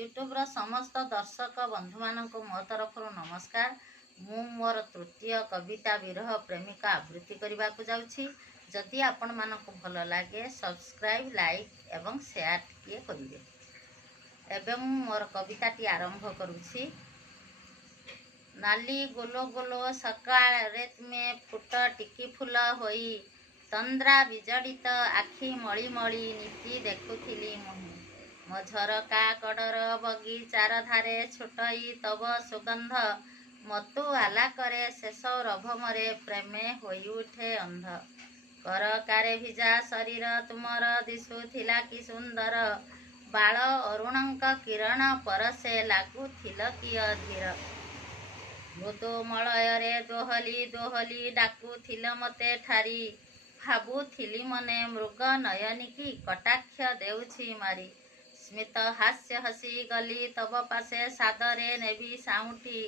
YouTube समस्त दर्शक बंधु मानक मो तरफ नमस्कार। मु मोर तृतीय कविता विरह प्रेमिका आवृत्ति करने को जाऊँगी। जदि आपण मानक भल लगे सब्सक्राइब लाइक एवं शेयर टिके करेंगे। एवं मोर कविताटी आरंभ करुछि। नाली गोलो गोलो सकाळ रेत में फुट टिकी फूल होई तंद्रा विजड़ित आखि मଳି मଳି नीति देखुथिली मुहि मो झरका कड़र बगीचार धारे छुटई तब सुगंध मतु आला करे शेष रभमरे प्रेमे होई उठे अंध करकारे भिजा शरीर तुमर दिशुथिला कि सुंदर बाल अरुणंक किरण परसे लागुथिल कि अधीर मृदु मलୟରେ दोहली दोहली डाकुथिल मते ठारी भाबुथिली मने मृग नयनी की कटाक्ष देउछि मारी स्मित हास्य हसी गली तब पासे सादरे नेबी साउंटी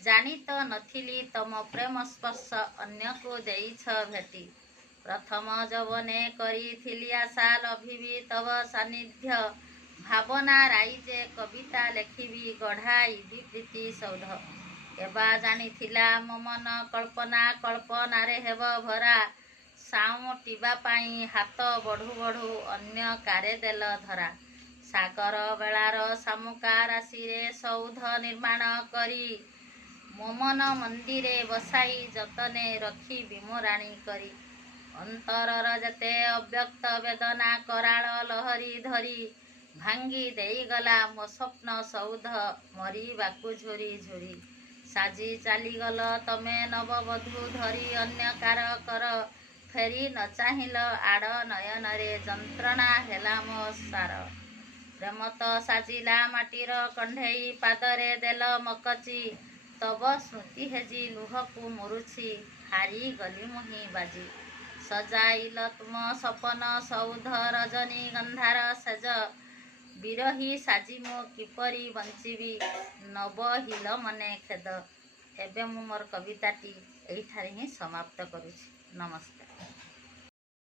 जानी तो नथिली तम प्रेम स्पर्श अन्य को देइछ भेटी प्रथम जवने करी आशा लभिबी तब सानिध्य भावना राइजे कविता लेखिबी गढ़ाइबी प्रीति सौध एबा जानी थिला मो मन कल्पना कल्पनारे हेब भरा साउंटिबा पाई हाथ बढ़ु बढ़ु अन्य कारे देल धरा सागर बेलार सामुका राशिरे सौध निर्माण करी मो मन मंदिरे बसाई जतने रखी विमोराणी करी अंतरर जते अव्यक्त वेदना कराल लहरी धरी भांगी देईगला मो स्वप्न सौध मरीबाकु झोरी झोरी साजी चालीगल तमे नववधू धरी अन्य कार कर फेरी न चाहिल आड़ नयन रे जंत्रणा हेला मो सार प्रेम तो साजिला माटीर कंढेई पादरे देल मकची तब स्मृति हेजी लुहकु मुरुछि हारी गली मुहि बाजी सजाइल तुम सपन सौध रजनी गंधार सेज बिरही साजी मो किपरी बंचिबी नबहिल मने खेद। एवं मोर कविताटी एठारे ही समाप्त करुछि। नमस्कार।